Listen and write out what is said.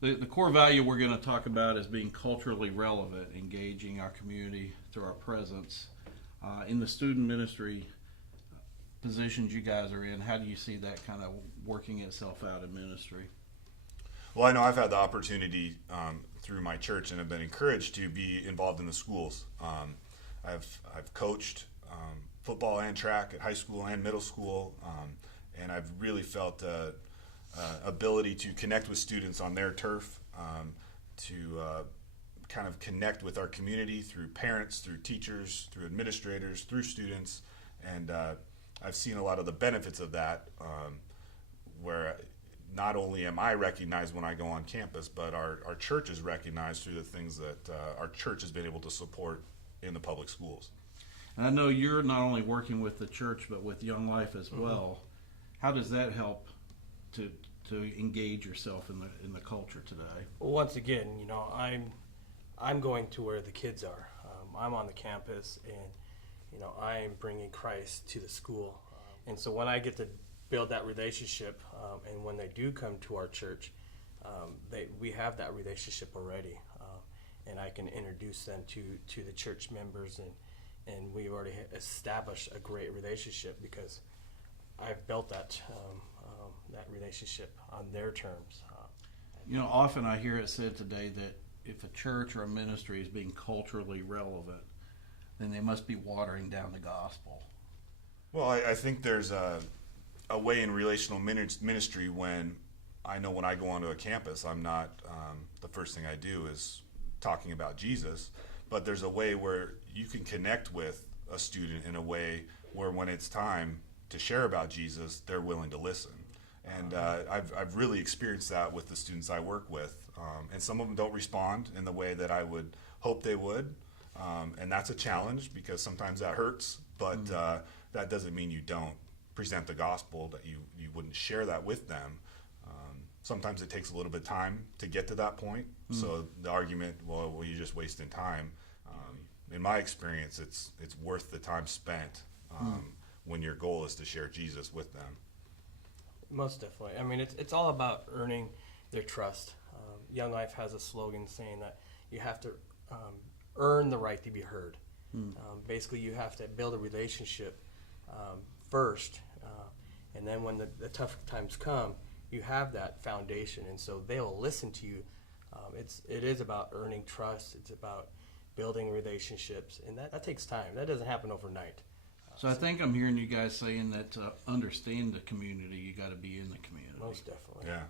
The core value we're going to talk about is being culturally relevant, engaging our community through our presence. In the student ministry positions you guys are in, how do you see that kind of working itself out in ministry? Well, I know I've had the opportunity through my church and have been encouraged to be involved in the schools. I've coached football and track at high school and middle school, and I've really felt ability to connect with students on their turf, to kind of connect with our community through parents, through teachers, through administrators, through students, and I've seen a lot of the benefits of that, where not only am I recognized when I go on campus, but our church is recognized through the things that our church has been able to support in the public schools. And I know you're not only working with the church, but with Young Life as well. How does that help to engage yourself in the culture today? Well, once again, I'm going to where the kids are. I'm on the campus, and I'm bringing Christ to the school. And so when I get to build that relationship, and when they do come to our church, we have that relationship already, and I can introduce them to the church members, and we already established a great relationship because I've built that relationship on their terms. Often I hear it said today that if a church or a ministry is being culturally relevant, then they must be watering down the gospel. Well, I think there's a way in relational ministry when I know when I go onto a campus, I'm not, the first thing I do is talking about Jesus, but there's a way where you can connect with a student in a way where when it's time to share about Jesus, they're willing to listen. And I've really experienced that with the students I work with. And some of them don't respond in the way that I would hope they would. And that's a challenge because sometimes that hurts, but that doesn't mean you don't present the gospel, that you wouldn't share that with them. Sometimes it takes a little bit of time to get to that point. So the argument, well, you're just wasting time. In my experience, it's worth the time spent when your goal is to share Jesus with them. Most definitely. I mean, it's all about earning their trust. Young Life has a slogan saying that you have to earn the right to be heard. Basically, you have to build a relationship first, and then when the tough times come, you have that foundation, and so they will listen to you. It is about earning trust. It's about building relationships, and that takes time. That doesn't happen overnight. So I think I'm hearing you guys saying that to understand the community, you got to be in the community. Most definitely. Yeah.